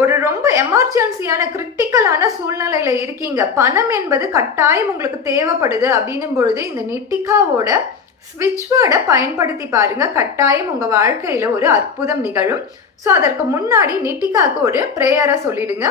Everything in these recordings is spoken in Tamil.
ஒரு ரொம்ப எமர்ஜென்சியான கிரிட்டிக்கலான சூழ்நிலையில இருக்கீங்க, பணம் என்பது கட்டாயம் உங்களுக்கு தேவைப்படுது அப்படின்னும் பொழுது இந்த நிட்டிகாவோட ஸ்விட்ச் வேர்டை பயன்படுத்தி பாருங்க. கட்டாயம் உங்க வாழ்க்கையில ஒரு அற்புதம் நிகழும். ஸோ அதற்கு முன்னாடி நிட்டிகாவுக்கு ஒரு ப்ரேயரை சொல்லிடுங்க.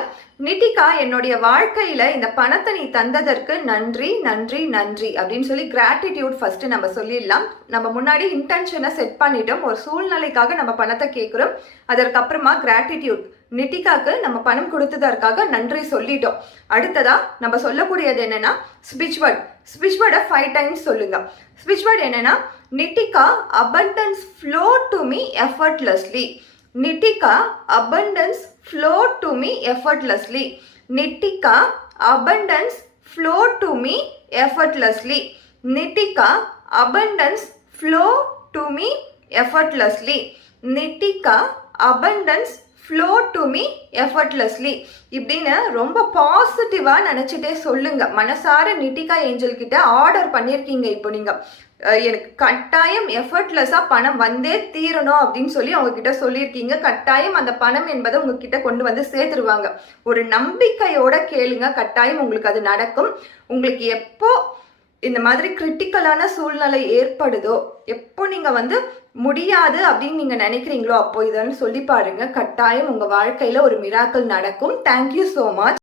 நிட்டிகா, என்னுடைய வாழ்க்கையில இந்த பணத்தை நீ தந்ததற்கு நன்றி நன்றி நன்றி அப்படின்னு சொல்லி கிராட்டிடியூட் ஃபர்ஸ்ட் நம்ம சொல்லிடலாம். நம்ம முன்னாடி இன்டென்ஷனை செட் பண்ணிட்டோம், ஒரு சூழ்நிலைக்காக நம்ம பணத்தை கேட்குறோம். அதற்கப்புறமா கிராட்டிடியூட், நிட்டிகாக்கு நம்ம பணம் கொடுத்ததற்காக நன்றி சொல்லிட்டோம். அடுத்ததா நம்ம சொல்லக்கூடியது என்னன்னா ஸ்விட்ச் வேர்ட். ஸ்விட்ச் வேர்டை 5 டைம்ஸ் சொல்லுங்க. ஸ்விட்ச் வேர்ட் என்னன்னா நிட்டிகா abundance flow to me effortlessly. நிட்டிகா abundance flow to me effortlessly. நிட்டிகா abundance flow to me effortlessly. நிட்டிகா abundance flow to me effortlessly. நிட்டிகா abundance flow to me effortlessly. இப்படின்னு ரொம்ப பாசிட்டிவாக நினச்சிட்டே சொல்லுங்க. மனசார நிட்டிகா ஏஞ்சல் கிட்ட ஆர்டர் பண்ணியிருக்கீங்க. இப்போ நீங்கள் எனக்கு கட்டாயம் எஃபர்ட்லெஸ்ஸாக பணம் வந்தே தீரணும் அப்படின்னு சொல்லி அவங்கக்கிட்ட சொல்லியிருக்கீங்க. கட்டாயம் அந்த பணம் என்பதை உங்ககிட்ட கொண்டு வந்து சேர்த்துருவாங்க. ஒரு நம்பிக்கையோட கேளுங்க, கட்டாயம் உங்களுக்கு அது நடக்கும். உங்களுக்கு எப்போ இந்த மாதிரி கிரிட்டிக்கலான சூழ்நிலை ஏற்படுதோ, எப்போ நீங்கள் முடியாது அப்படின்னு நீங்கள் நினைக்கிறீங்களோ அப்போ இதன்னு சொல்லி பாருங்க. கட்டாயம் உங்கள் வாழ்க்கையில் ஒரு மிராக்கிள் நடக்கும். Thank you so much.